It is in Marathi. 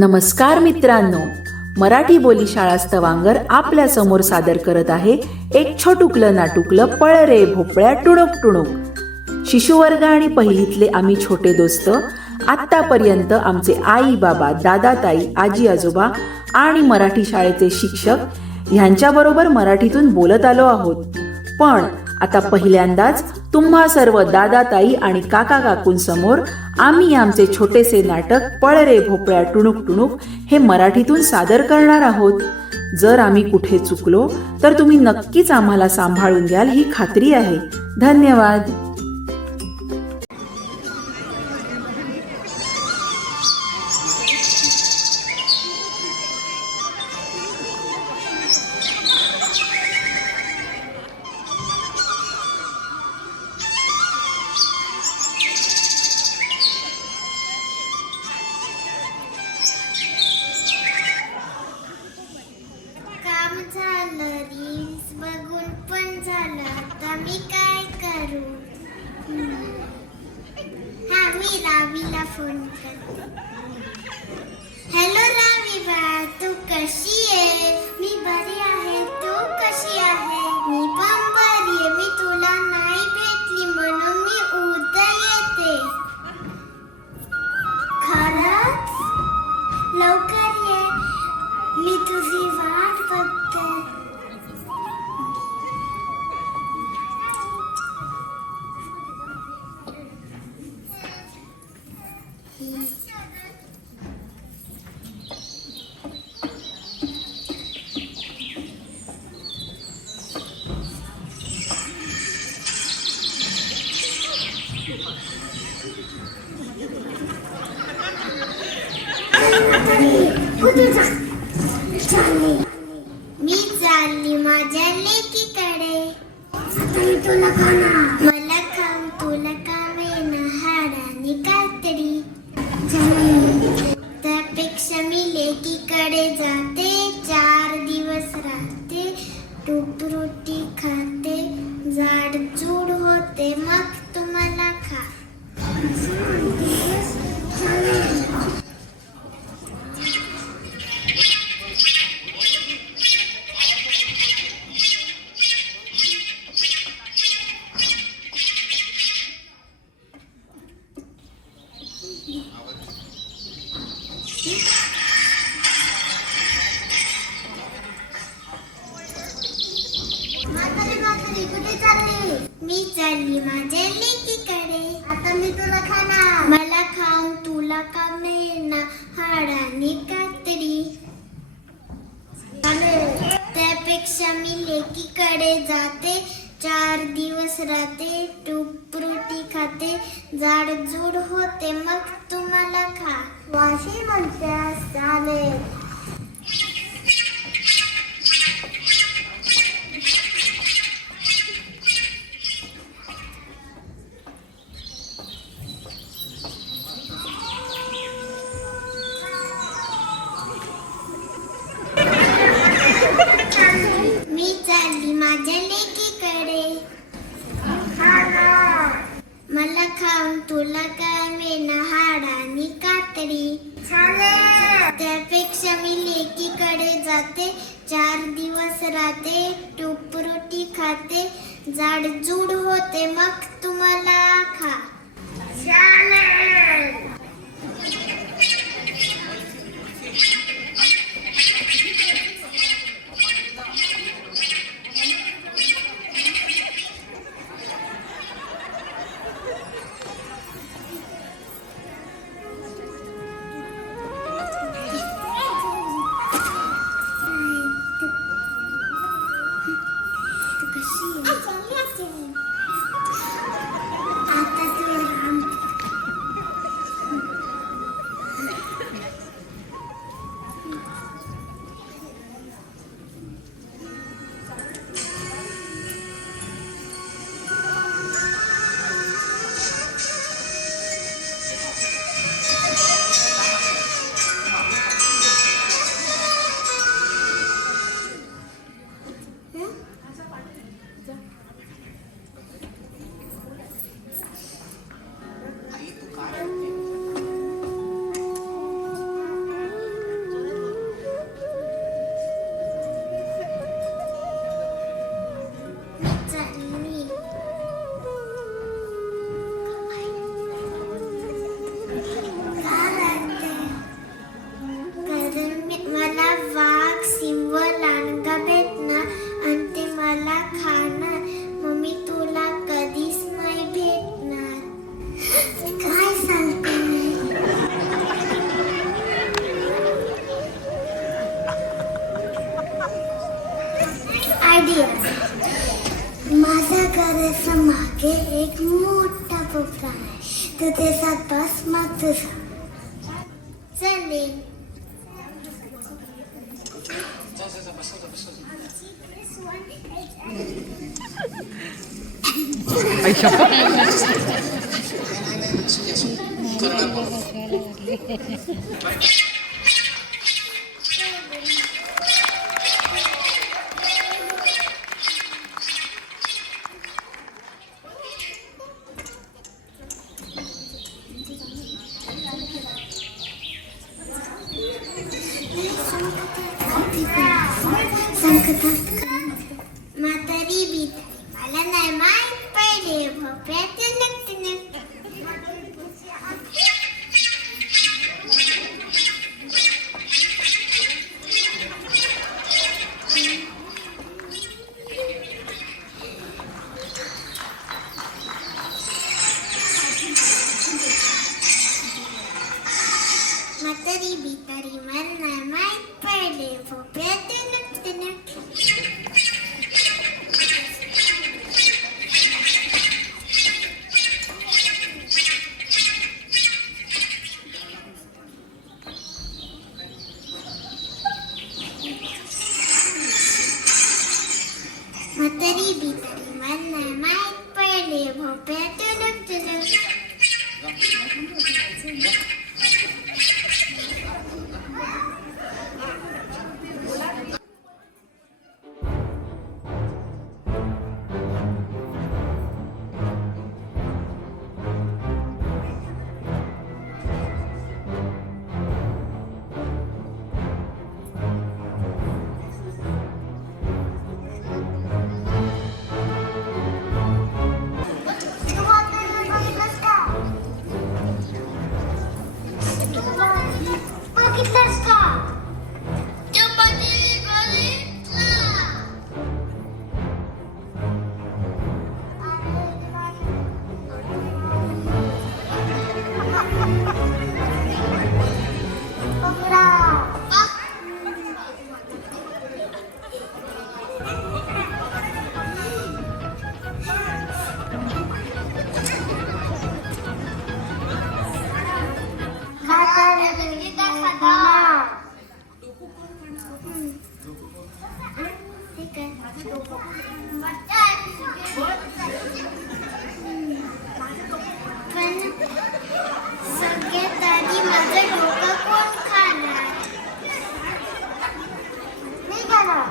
नमस्कार मित्रांनो, मराठी बोली शाळा स्तवांगर आपल्या समोर सादर करत आहे एक छोटुकलं नाटुकलं पळ रे भोपळ्या टुणूक टुणूक. शिशुवर्ग आणि पहिलीतले आम्ही छोटे दोस्त आतापर्यंत आमचे आई बाबा, दादा ताई, आजी आजोबा आणि मराठी शाळेचे शिक्षक ह्यांच्याबरोबर मराठीतून बोलत आलो आहोत. पण आता पहिल्यांदाच तुम्हा सर्व दादा ताई आणि काका काकूंसमोर आम्ही आमचे छोटेसे नाटक पळ रे भोपळ्या टुणूक टुणूक हे मराठीतून सादर करणार आहोत. जर आम्ही कुठे चुकलो तर तुम्ही नक्कीच आम्हाला सांभाळून घ्याल ही खात्री आहे. धन्यवाद. काम झालं, रील्स बघून पण झालं, आता मी काय करू? मी रावीला फोन करते. हॅलो रावी बा, तू कशी आहे? मी बरी आहे, तू कशी आहे? मी पण बरी आहे. मी तुला नाही भेटली म्हणून मी उद्या येते. खरंच? लवकर ये, मी तुझी वाट बघते. मी चालली माझ्या लेकीकडे. मला खाऊन तुला काम येणं हाडाने कातडी. त्यापेक्षा मी लेकीकडे जाते, 4 दिवस राहते, तूप रोटी खाते, जाडजूड होते, मग तुम्हाला खा. कुठे चालली? मी चालली माझ्या लेकीकडे. आता मी तुला खाणार. मला खाऊन तुला काम येणार हाडाने कातडी. त्यापेक्षा मी लेकीकडे जाते, 4 दिवस राहते, तूप रोटी खाते, जाडजूड होते, मग तुम्हाला खा. वाशी म्हणतेस? चालेल. मी चालली माझ्या लेकीकडे. मला खाऊन तुला काय मिळणार हाडानी कातडी. त्यापेक्षा मी लेकीकडे जाते, 4 दिवस राहते, तूप रोटी खाते, जाडजूड होते, मग तुम्हाला खा. आयडिया. माझ्या घराच्या मागे एक मोठा पोपटा आहे. तू त्याच्यात बस मग तुझा चालेल. म्हातारी बीत मला नाही माहित पहिले भोपळ्यात नक्की. म्हातारी बितारी मला नाही माहित पहिले भोपळ्यात नक्की. म्हातारी बितारी मला नाही माहित पहिले भोपळ्यात नक्की. सगळ्यात आधी माझं डोकं कोण खाणार? मी खाणार.